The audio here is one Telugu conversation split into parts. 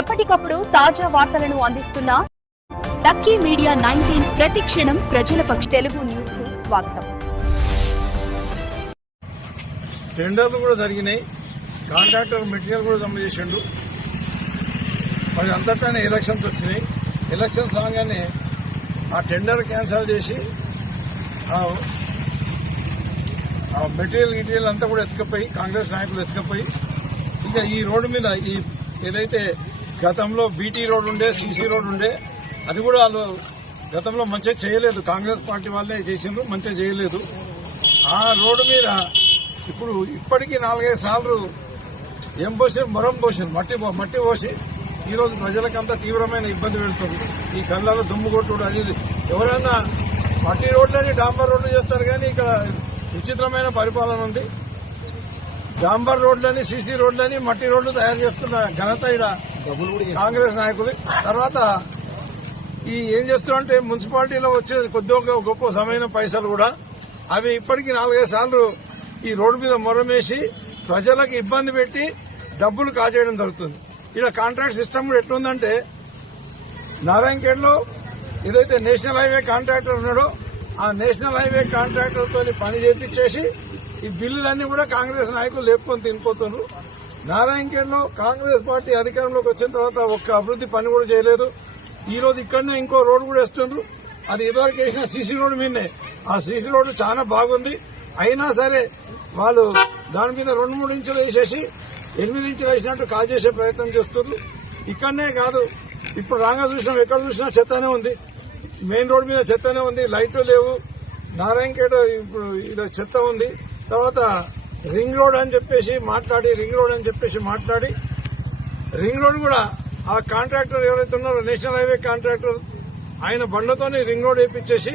ఎప్పటికప్పుడు తాజా వార్తలను అందిస్తున్న లక్కీ మీడియా నైన్టీన్ ప్రతి క్షణం ప్రజల పక్ష తెలుగు న్యూస్కు స్వాగతం. టెండర్లు కూడా జరిగినాయి. కాంట్రాక్టర్ మెటీరియల్ కూడా జమ చేసిండు. మరి అంతటానే ఎలక్షన్స్ వచ్చినాయి. ఎలక్షన్స్ రాగానే ఆ టెండర్ క్యాన్సిల్ చేసి ఆ మెటీరియల్ గిటీరియల్ అంతా కూడా ఎత్తుకపోయి కాంగ్రెస్ నాయకులు ఎత్తుకపోయి ఇంకా ఈ రోడ్డు మీద ఈ ఏదైతే గతంలో బీటీ రోడ్ ఉండే సీసీ రోడ్ ఉండే అది కూడా వాళ్ళు గతంలో మంచిగా చేయలేదు. కాంగ్రెస్ పార్టీ వాళ్ళే చేసిండ్రు మంచిగా చేయలేదు. ఆ రోడ్డు మీద ఇప్పుడు ఇప్పటికీ నాలుగైదు సార్లు ఏం పోసారు మొరం పోసారు మట్టి మట్టి పోసి ఈరోజు ప్రజలకంతా తీవ్రమైన ఇబ్బంది పెడుతుంది. ఈ కళ్ళలో దుమ్ము కొట్టుడు అది ఎవరైనా మట్టి రోడ్లని డాంబర్ రోడ్లు చేస్తారు కానీ ఇక్కడ విచిత్రమైన పరిపాలన ఉంది. డాంబర్ రోడ్లని సీసీ రోడ్లని మట్టి రోడ్లు తయారు చేస్తున్న ఘనత ఇక్కడ కాంగ్రెస్ నాయకులు. తర్వాత ఈ ఏం చేస్తున్నారంటే మున్సిపాలిటీలో వచ్చే కొద్దిగా గొప్ప సమయమైన పైసలు కూడా అవి ఇప్పటికీ నాలుగైదు సార్లు ఈ రోడ్డు మీద మొరమేసి ప్రజలకు ఇబ్బంది పెట్టి డబ్బులు కాజేయడం జరుగుతుంది. ఇలా కాంట్రాక్ట్ సిస్టమ్ కూడా ఎట్లుందంటే నారాయణఖేడ్లో ఏదైతే నేషనల్ హైవే కాంట్రాక్టర్ ఉన్నాడో ఆ నేషనల్ హైవే కాంట్రాక్టర్తో పని చేపించేసి ఈ బిల్లులన్నీ కూడా కాంగ్రెస్ నాయకులు లేపుకొని తినిపోతున్నారు. నారాయణఖేడ్లో కాంగ్రెస్ పార్టీ అధికారంలోకి వచ్చిన తర్వాత ఒక్క అభివృద్ధి పని కూడా చేయలేదు. ఈ రోజు ఇక్కడనే ఇంకో రోడ్డు కూడా వేస్తుండ్రు. అది ఇదివరకు వేసిన సీసీ రోడ్డు మీదనే. ఆ సీసీ రోడ్డు చాలా బాగుంది. అయినా సరే వాళ్ళు దాని మీద రెండు మూడు ఇంచులు వేసేసి ఎనిమిది ఇంచులు వేసినట్టు కాజేసే ప్రయత్నం చేస్తున్నారు ఇక్కడనే కాదు ఇప్పుడు రాగా చూసినాం ఎక్కడ చూసినా చెత్తనే ఉంది. మెయిన్ రోడ్ మీద చెత్తనే ఉంది లైట్లు లేవు. నారాయణఖేడ్ ఇప్పుడు ఇలా చెత్త ఉంది. తర్వాత రింగ్ రోడ్ అని చెప్పేసి మాట్లాడి రింగ్ రోడ్ అని చెప్పేసి మాట్లాడి రింగ్ రోడ్ కూడా ఆ కాంట్రాక్టర్ ఎవరైతే ఉన్నారో నేషనల్ హైవే కాంట్రాక్టర్ ఆయన బండ్లతోనే రింగ్ రోడ్ వేయించేసి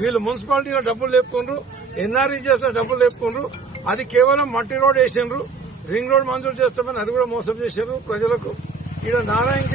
వీళ్ళు మున్సిపాలిటీలో డబ్బులు లేపుకుండ్రు ఎన్ఆర్ఈ చేసిన డబ్బులు లేపుకుండ్రు అది కేవలం మట్టి రోడ్ వేసిండ్రు రింగ్ రోడ్ మంజూరు చేస్తామని అది కూడా మోసం చేశారు ప్రజలకు. ఇక్కడ నారాయణ